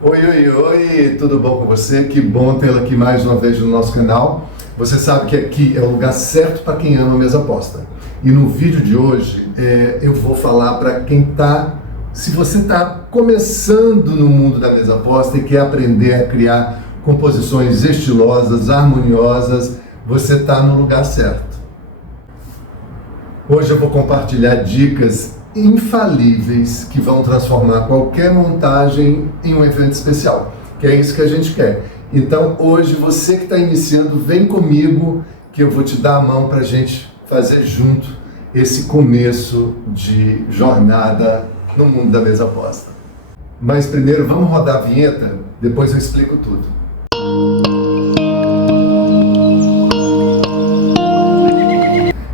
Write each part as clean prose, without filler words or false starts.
Oi, oi, oi, tudo bom com você? Que bom tê-la aqui mais uma vez no nosso canal. Você sabe que aqui é o lugar certo para quem ama mesa aposta. E no vídeo de hoje eu vou falar para quem se você está começando no mundo da mesa aposta e quer aprender a criar composições estilosas, harmoniosas, você está no lugar certo. Hoje eu vou compartilhar dicas infalíveis que vão transformar qualquer montagem em um evento especial, que é isso que a gente quer. Então hoje você que está iniciando, vem comigo que eu vou te dar a mão para a gente fazer junto esse começo de jornada no mundo da mesa aposta. Mas primeiro vamos rodar a vinheta, depois eu explico tudo.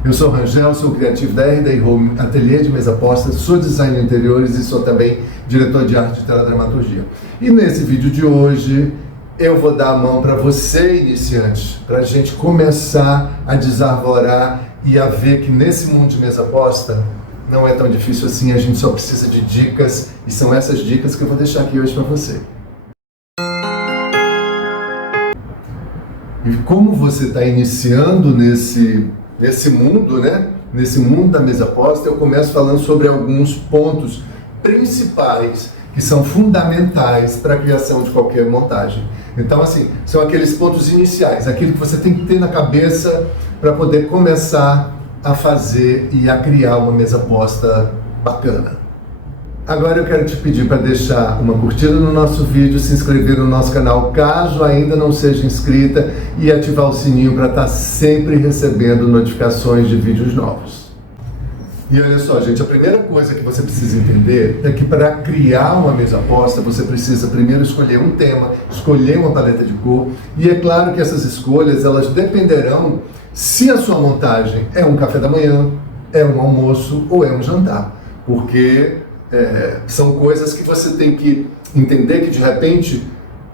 Eu sou o Rangel, sou o criativo da R&D Home, ateliê de mesa aposta, sou designer de interiores e sou também diretor de arte de teledramaturgia. E nesse vídeo de hoje eu vou dar a mão para você, iniciante, para a gente começar a desarvorar e a ver que nesse mundo de mesa aposta não é tão difícil assim, a gente só precisa de dicas e são essas dicas que eu vou deixar aqui hoje para você. E como você está iniciando nesse mundo, né? Nesse mundo da mesa aposta, eu começo falando sobre alguns pontos principais que são fundamentais para a criação de qualquer montagem. Então, assim, são aqueles pontos iniciais, aquilo que você tem que ter na cabeça para poder começar a fazer e a criar uma mesa aposta bacana. Agora eu quero te pedir para deixar uma curtida no nosso vídeo, se inscrever no nosso canal caso ainda não seja inscrita e ativar o sininho para estar sempre recebendo notificações de vídeos novos. E olha só, gente, a primeira coisa que você precisa entender é que para criar uma mesa aposta você precisa primeiro escolher um tema, escolher uma paleta de cor e é claro que essas escolhas elas dependerão se a sua montagem é um café da manhã, é um almoço ou é um jantar, porque são coisas que você tem que entender que de repente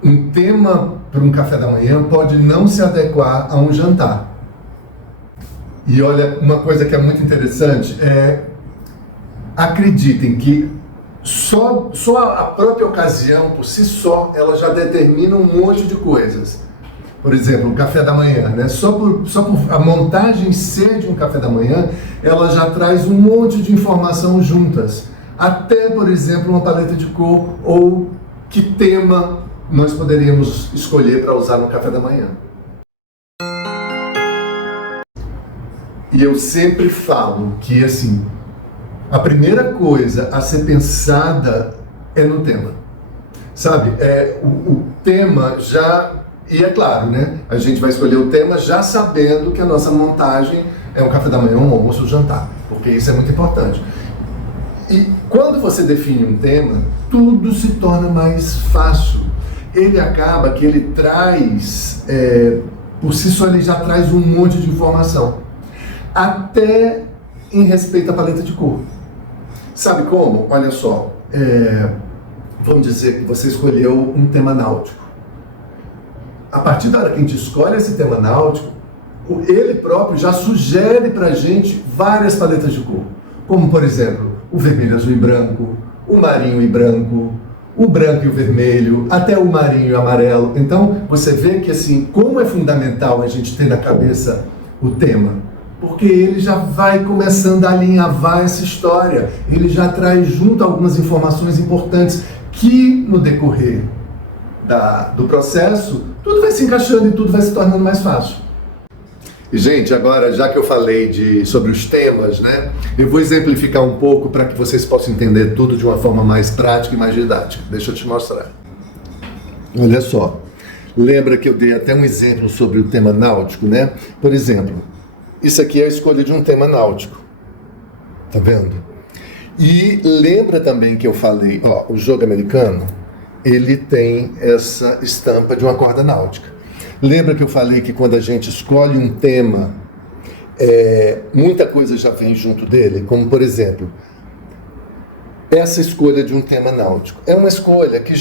um tema para um café da manhã pode não se adequar a um jantar. E olha, uma coisa que é muito interessante acreditem que só a própria ocasião por si só ela já determina um monte de coisas. Por exemplo, o café da manhã, né? Só por a montagem ser de um café da manhã, ela já traz um monte de informação juntas. Até, por exemplo, uma paleta de cor ou que tema nós poderíamos escolher para usar no café da manhã. E eu sempre falo que, assim, a primeira coisa a ser pensada é no tema. Sabe, o tema já... E é claro, né? A gente vai escolher o tema já sabendo que a nossa montagem é um café da manhã, um almoço ou jantar, porque isso é muito importante. E quando você define um tema, tudo se torna mais fácil. Ele acaba que ele traz, por si só ele já traz um monte de informação. Até em respeito à paleta de cor. Sabe como? Olha só, vamos dizer que você escolheu um tema náutico. A partir da hora que a gente escolhe esse tema náutico, ele próprio já sugere pra gente várias paletas de cor. Como, por exemplo, o vermelho, azul e branco, o marinho e branco, o branco e o vermelho, até o marinho e o amarelo. Então, você vê que, assim, como é fundamental a gente ter na cabeça o tema, porque ele já vai começando a alinhavar essa história, ele já traz junto algumas informações importantes que, no decorrer do processo, tudo vai se encaixando e tudo vai se tornando mais fácil. E, gente, agora, já que eu falei sobre os temas, né, eu vou exemplificar um pouco para que vocês possam entender tudo de uma forma mais prática e mais didática. Deixa eu te mostrar. Olha só, lembra que eu dei até um exemplo sobre o tema náutico, né? Por exemplo, isso aqui é a escolha de um tema náutico. Tá vendo? E lembra também que eu falei, ó, o jogo americano, ele tem essa estampa de uma corda náutica. Lembra que eu falei que quando a gente escolhe um tema, muita coisa já vem junto dele? Como, por exemplo, essa escolha de um tema náutico. É uma escolha que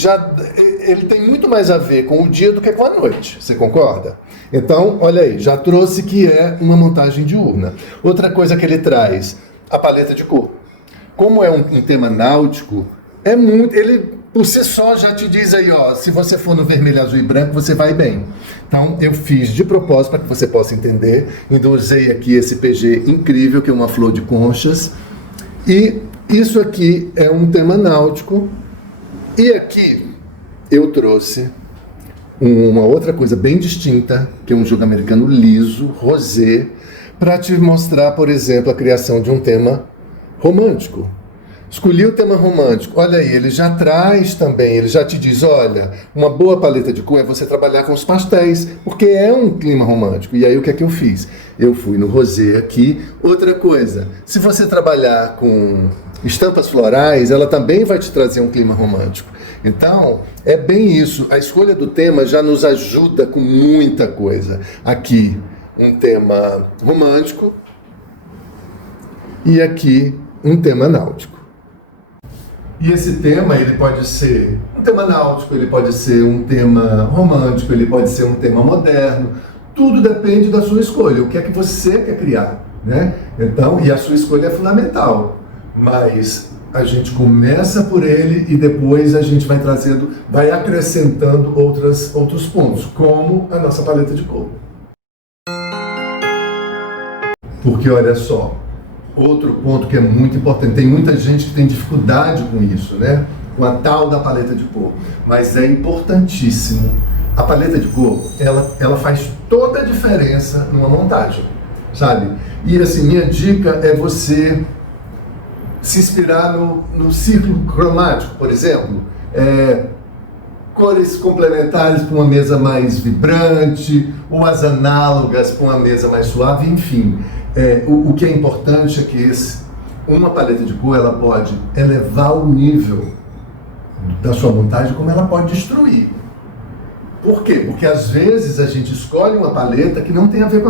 ele tem muito mais a ver com o dia do que com a noite. Você concorda? Então, olha aí, já trouxe que é uma montagem diurna. Outra coisa que ele traz, a paleta de cor. Como é um tema náutico, ele por si só já te diz aí, ó, se você for no vermelho, azul e branco, você vai bem. Então, eu fiz de propósito para que você possa entender. Então, usei aqui esse PG incrível, que é uma flor de conchas. E isso aqui é um tema náutico. E aqui eu trouxe uma outra coisa bem distinta, que é um jogo americano liso, rosé, para te mostrar, por exemplo, a criação de um tema romântico. Escolhi o tema romântico. Olha aí, ele já traz também, ele já te diz, olha, uma boa paleta de cor é você trabalhar com os pastéis, porque é um clima romântico. E aí o que é que eu fiz? Eu fui no rosé aqui. Outra coisa, se você trabalhar com estampas florais, ela também vai te trazer um clima romântico. Então, é bem isso. A escolha do tema já nos ajuda com muita coisa. Aqui, um tema romântico e aqui, um tema náutico. E esse tema, ele pode ser um tema náutico, ele pode ser um tema romântico, ele pode ser um tema moderno. Tudo depende da sua escolha, o que é que você quer criar, né? Então, e a sua escolha é fundamental, mas a gente começa por ele e depois a gente vai trazendo, vai acrescentando outros pontos, como a nossa paleta de cor. Porque olha só, outro ponto que é muito importante, tem muita gente que tem dificuldade com isso, né? Com a tal da paleta de cor, mas é importantíssimo. A paleta de cor, ela faz toda a diferença numa montagem, sabe? E assim, minha dica é você se inspirar no círculo cromático, por exemplo, cores complementares para uma mesa mais vibrante, ou as análogas para uma mesa mais suave, enfim. O que é importante é que uma paleta de cor, ela pode elevar o nível da sua montagem, como ela pode destruir. Por quê? Porque às vezes a gente escolhe uma paleta que não tem a ver com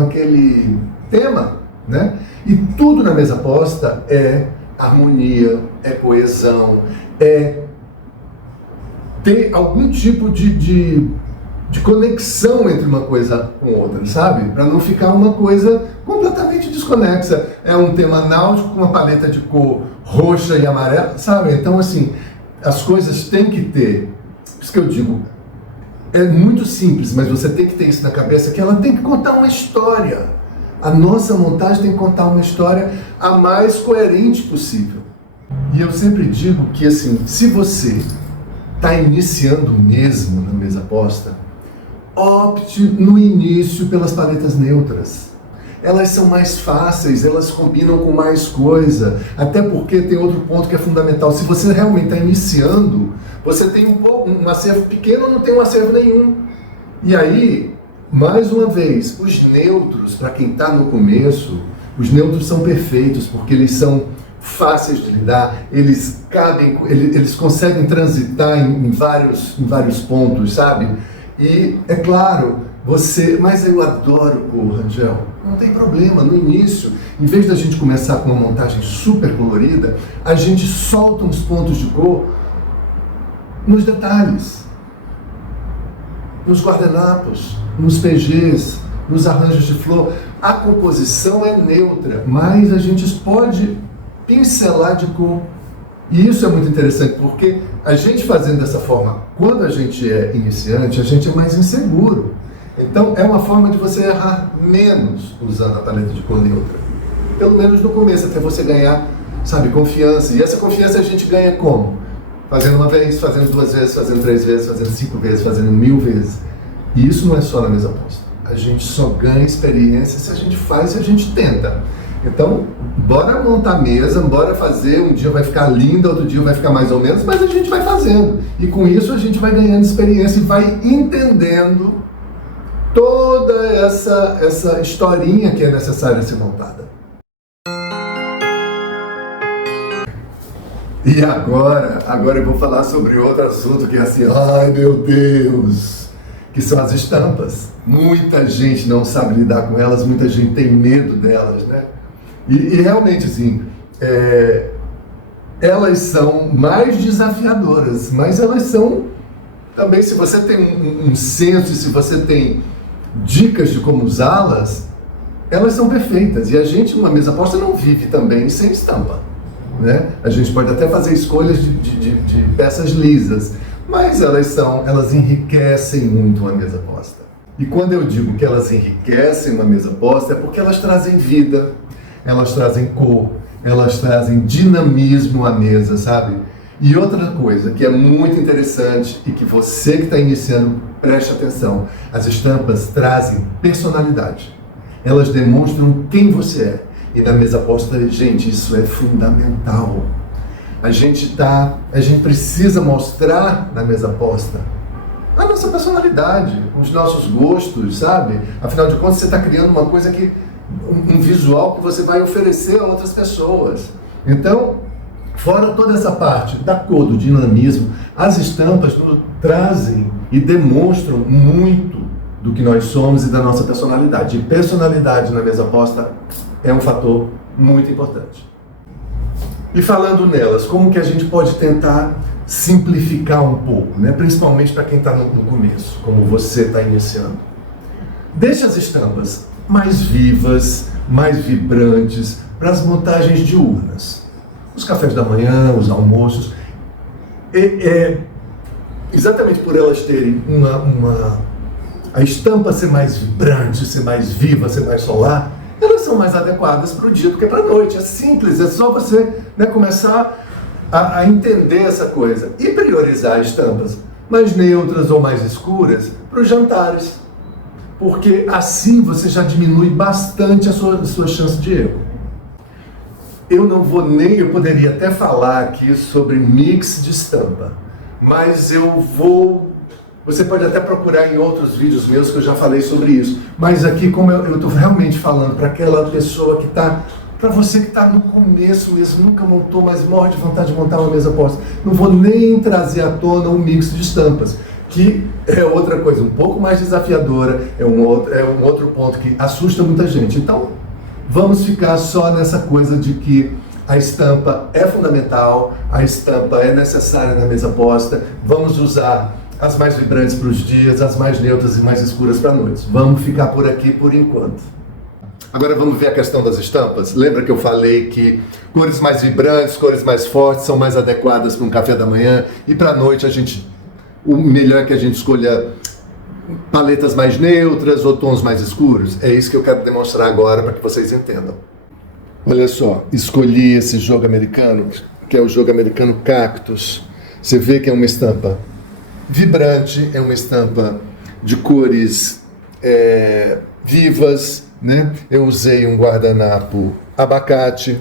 aquele tema, né? E tudo na mesa posta é harmonia, é coesão, é ter algum tipo de conexão entre uma coisa com outra, sabe? Para não ficar uma coisa completamente desconexa. É um tema náutico com uma paleta de cor roxa e amarela, sabe? Então, assim, as coisas têm que ter, por isso que eu digo, é muito simples, mas você tem que ter isso na cabeça, que ela tem que contar uma história. A nossa montagem tem que contar uma história a mais coerente possível. E eu sempre digo que, assim, se você está iniciando mesmo na mesa posta, opte no início pelas paletas neutras. Elas são mais fáceis, elas combinam com mais coisa, até porque tem outro ponto que é fundamental. Se você realmente está iniciando, você tem um acervo pequeno ou não tem um acervo nenhum. E aí, mais uma vez, os neutros, para quem está no começo, os neutros são perfeitos, porque eles são fáceis de lidar, eles cabem, eles conseguem transitar em vários pontos, sabe? E, é claro, mas eu adoro cor, Rangel. Não tem problema, no início, em vez da gente começar com uma montagem super colorida, a gente solta uns pontos de cor nos detalhes, nos guardanapos, nos PGs, nos arranjos de flor. A composição é neutra, mas a gente pode pincelar de cor. E isso é muito interessante, porque a gente fazendo dessa forma, quando a gente é iniciante, a gente é mais inseguro. Então, é uma forma de você errar menos usando a paleta de cor neutra. Pelo menos no começo, até você ganhar, sabe, confiança. E essa confiança a gente ganha como? Fazendo uma vez, fazendo 2 vezes, fazendo 3 vezes, fazendo 5 vezes, fazendo 1000 vezes. E isso não é só na mesa posta. A gente só ganha experiência se a gente faz e a gente tenta. Então, bora montar a mesa, bora fazer, um dia vai ficar linda, outro dia vai ficar mais ou menos, mas a gente vai fazendo. E com isso a gente vai ganhando experiência e vai entendendo toda essa historinha que é necessária ser montada. E agora eu vou falar sobre outro assunto que é assim, ai meu Deus, que são as estampas. Muita gente não sabe lidar com elas, muita gente tem medo delas, né? E realmente, assim, elas são mais desafiadoras, mas elas são também, se você tem um senso, se você tem dicas de como usá-las, elas são perfeitas. E a gente, numa mesa posta, não vive também sem estampa. né? A gente pode até fazer escolhas de peças lisas, mas elas enriquecem muito uma mesa posta. E quando eu digo que elas enriquecem uma mesa posta, é porque elas trazem vida, elas trazem cor, elas trazem dinamismo à mesa, sabe? E outra coisa que é muito interessante e que você que está iniciando, preste atenção, as estampas trazem personalidade. Elas demonstram quem você é. E na mesa posta, gente, isso é fundamental. A gente precisa mostrar na mesa posta a nossa personalidade, os nossos gostos, sabe? Afinal de contas, você está criando uma coisa um visual que você vai oferecer a outras pessoas. Então, fora toda essa parte da cor, do dinamismo, as estampas trazem e demonstram muito do que nós somos e da nossa personalidade. E personalidade na mesa posta é um fator muito importante. E falando nelas, como que a gente pode tentar simplificar um pouco, né? Principalmente para quem está no começo, como você está iniciando. Deixe as estampas mais vivas, mais vibrantes para as montagens diurnas. Os cafés da manhã, os almoços. Exatamente por elas terem a estampa ser mais vibrante, ser mais viva, ser mais solar, elas são mais adequadas para o dia do que para a noite. É simples, é só você, né, começar a entender essa coisa e priorizar estampas mais neutras ou mais escuras para os jantares, porque assim você já diminui bastante a sua chance de erro. Eu poderia até falar aqui sobre mix de estampa, mas você pode até procurar em outros vídeos meus que eu já falei sobre isso, mas aqui como eu estou realmente falando para aquela pessoa que está, para você que está no começo mesmo, nunca montou, mas morre de vontade de montar uma mesa posta, não vou nem trazer à tona um mix de estampas, que é outra coisa um pouco mais desafiadora, é um outro ponto que assusta muita gente. Então, vamos ficar só nessa coisa de que a estampa é fundamental, a estampa é necessária na mesa posta, vamos usar as mais vibrantes para os dias, as mais neutras e mais escuras para a noite. Vamos ficar por aqui por enquanto. Agora vamos ver a questão das estampas. Lembra que eu falei que cores mais vibrantes, cores mais fortes são mais adequadas para um café da manhã e para a noite o melhor é que a gente escolha paletas mais neutras ou tons mais escuros. É isso que eu quero demonstrar agora para que vocês entendam. Olha só, escolhi esse jogo americano, que é o jogo americano Cactus. Você vê que é uma estampa vibrante, é uma estampa de cores vivas, né? Eu usei um guardanapo abacate.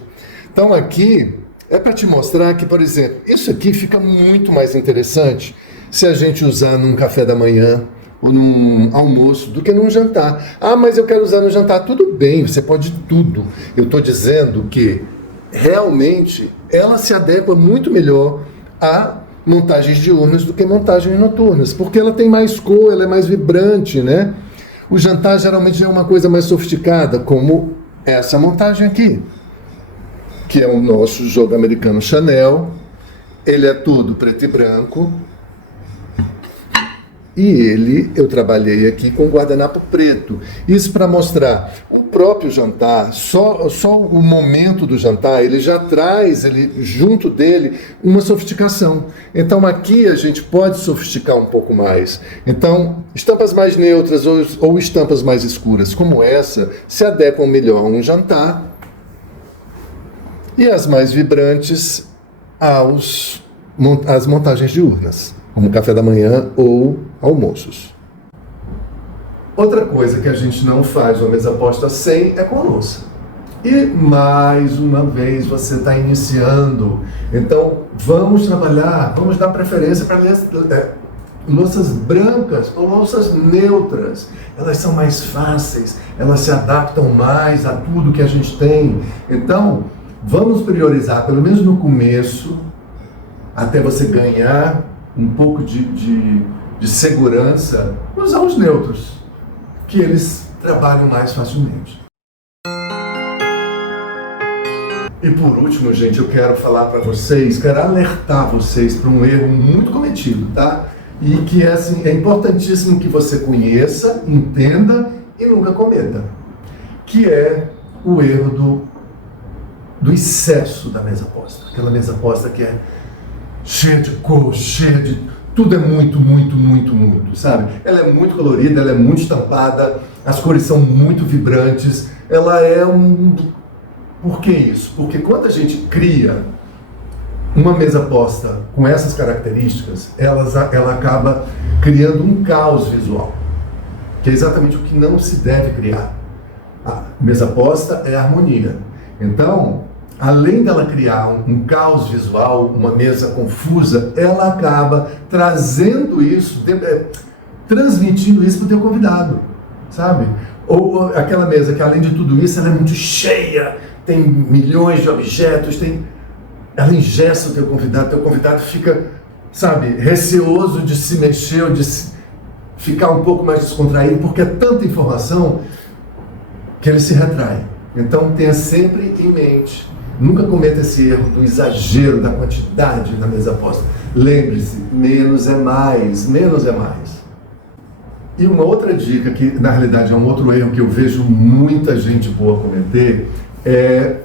Então aqui é para te mostrar que, por exemplo, isso aqui fica muito mais interessante se a gente usar num café da manhã ou num almoço do que num jantar. Ah, mas eu quero usar no jantar. Tudo bem, você pode tudo. Eu estou dizendo que realmente ela se adequa muito melhor a montagens diurnas do que montagens noturnas, porque ela tem mais cor, ela é mais vibrante, né? O jantar geralmente é uma coisa mais sofisticada, como essa montagem aqui, que é o nosso jogo americano Chanel. Ele é todo preto e branco. E eu trabalhei aqui com guardanapo preto. Isso para mostrar o próprio jantar, só o momento do jantar, ele já traz junto dele uma sofisticação. Então aqui a gente pode sofisticar um pouco mais. Então, estampas mais neutras ou estampas mais escuras, como essa, se adequam melhor a um jantar. E as mais vibrantes às montagens diurnas, como café da manhã ou almoços. Outra coisa que a gente não faz uma mesa posta sem é com louça. E mais uma vez você está iniciando, então vamos trabalhar, vamos dar preferência para louças brancas ou louças neutras. Elas são mais fáceis, elas se adaptam mais a tudo que a gente tem. Então vamos priorizar, pelo menos no começo, até você ganhar um pouco de segurança, usar os neutros, que eles trabalham mais facilmente. E por último, gente, eu quero falar para vocês, quero alertar vocês para um erro muito cometido, tá? E que é importantíssimo que você conheça, entenda e nunca cometa, que é o erro do do excesso da mesa posta. Aquela mesa posta que é cheia de cor, cheia de... Tudo é muito, muito, muito, muito, sabe? Ela é muito colorida, ela é muito estampada, as cores são muito vibrantes, ela é um... Por que isso? Porque quando a gente cria uma mesa posta com essas características, ela acaba criando um caos visual, que é exatamente o que não se deve criar. A mesa posta é harmonia. Então, além dela criar um caos visual, uma mesa confusa, ela acaba trazendo isso, transmitindo isso para o teu convidado, sabe? Ou aquela mesa que, além de tudo isso, ela é muito cheia, tem milhões de objetos, ela engessa o teu convidado fica, sabe, receoso de se mexer, ou de ficar um pouco mais descontraído, porque é tanta informação que ele se retrai. Então tenha sempre em mente, nunca cometa esse erro do exagero da quantidade na mesa posta. Lembre-se, menos é mais, menos é mais. E uma outra dica, que na realidade é um outro erro que eu vejo muita gente boa cometer, é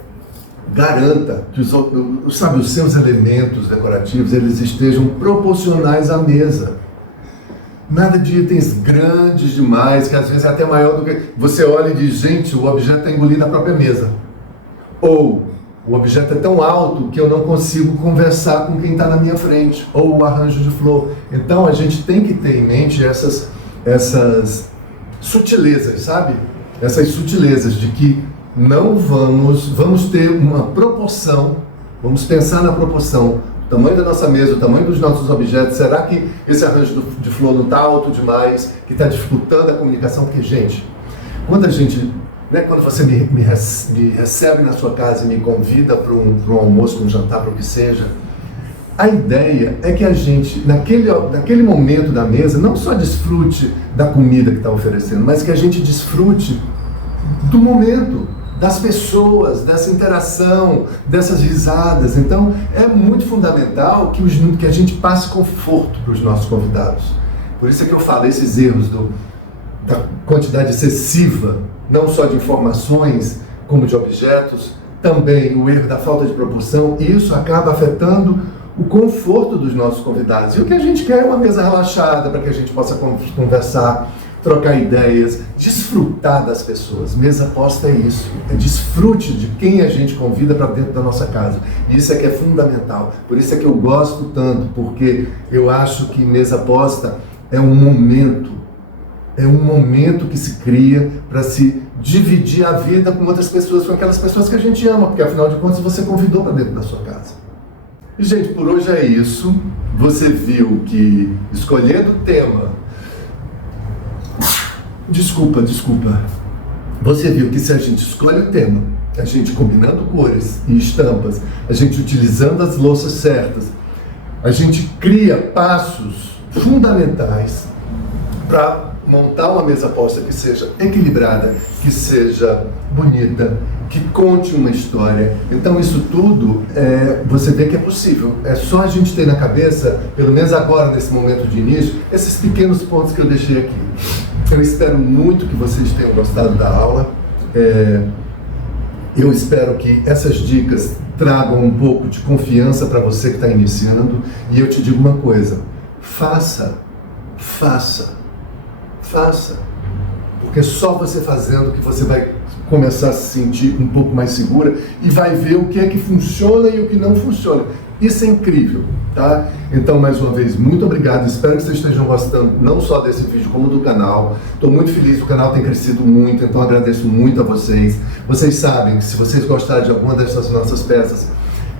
garanta que os seus elementos decorativos eles estejam proporcionais à mesa. Nada de itens grandes demais, que às vezes é até maior do que... Você olha e diz, gente, o objeto está engolindo a própria mesa. Ou o objeto é tão alto que eu não consigo conversar com quem está na minha frente. Ou o arranjo de flor. Então a gente tem que ter em mente essas sutilezas, sabe? Essas sutilezas de que não vamos ter uma proporção, vamos pensar na proporção. O tamanho da nossa mesa, o tamanho dos nossos objetos, será que esse arranjo de flor não está alto demais, que está dificultando a comunicação? Porque, gente, quando você me recebe na sua casa e me convida para um almoço, para um jantar, para o que seja, a ideia é que a gente, naquele momento da mesa, não só desfrute da comida que está oferecendo, mas que a gente desfrute do momento, das pessoas, dessa interação, dessas risadas. Então, é muito fundamental que a gente passe conforto para os nossos convidados. Por isso é que eu falo, esses erros da quantidade excessiva, não só de informações, como de objetos, também o erro da falta de proporção, e isso acaba afetando o conforto dos nossos convidados. E o que a gente quer é uma mesa relaxada, para que a gente possa conversar, trocar ideias, desfrutar das pessoas. Mesa posta é isso, é desfrute de quem a gente convida para dentro da nossa casa. E isso é que é fundamental. Por isso é que eu gosto tanto, porque eu acho que mesa posta é um momento que se cria para se dividir a vida com outras pessoas, com aquelas pessoas que a gente ama, porque afinal de contas você convidou para dentro da sua casa. E, gente, por hoje é isso. Você viu que escolhendo o tema... Desculpa. Você viu que se a gente escolhe o tema, a gente combinando cores e estampas, a gente utilizando as louças certas, a gente cria passos fundamentais para montar uma mesa posta que seja equilibrada, que seja bonita, que conte uma história. Então isso tudo, você vê que é possível. É só a gente ter na cabeça, pelo menos agora, nesse momento de início, esses pequenos pontos que eu deixei aqui. Eu espero muito que vocês tenham gostado da aula. Eu espero que essas dicas tragam um pouco de confiança para você que está iniciando. E eu te digo uma coisa, faça. Porque só você fazendo que você vai começar a se sentir um pouco mais segura e vai ver o que é que funciona e o que não funciona. Isso é incrível, tá? Então, mais uma vez, muito obrigado. Espero que vocês estejam gostando não só desse vídeo, como do canal. Estou muito feliz, o canal tem crescido muito, então agradeço muito a vocês. Vocês sabem que se vocês gostarem de alguma dessas nossas peças,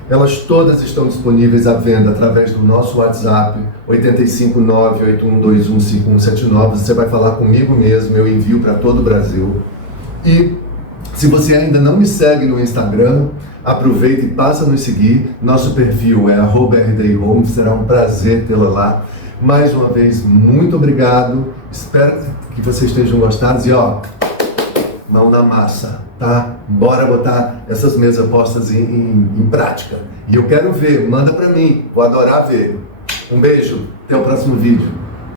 elas todas estão disponíveis à venda através do nosso WhatsApp, 859-8121-5179. Você vai falar comigo mesmo, eu envio para todo o Brasil. E se você ainda não me segue no Instagram, aproveita e passa a nos seguir. Nosso perfil é @rdhomes, será um prazer tê-la lá. Mais uma vez, muito obrigado. Espero que vocês estejam gostados e mão na massa, tá? Bora botar essas mesas postas em prática. E eu quero ver, manda pra mim, vou adorar ver. Um beijo, até o próximo vídeo.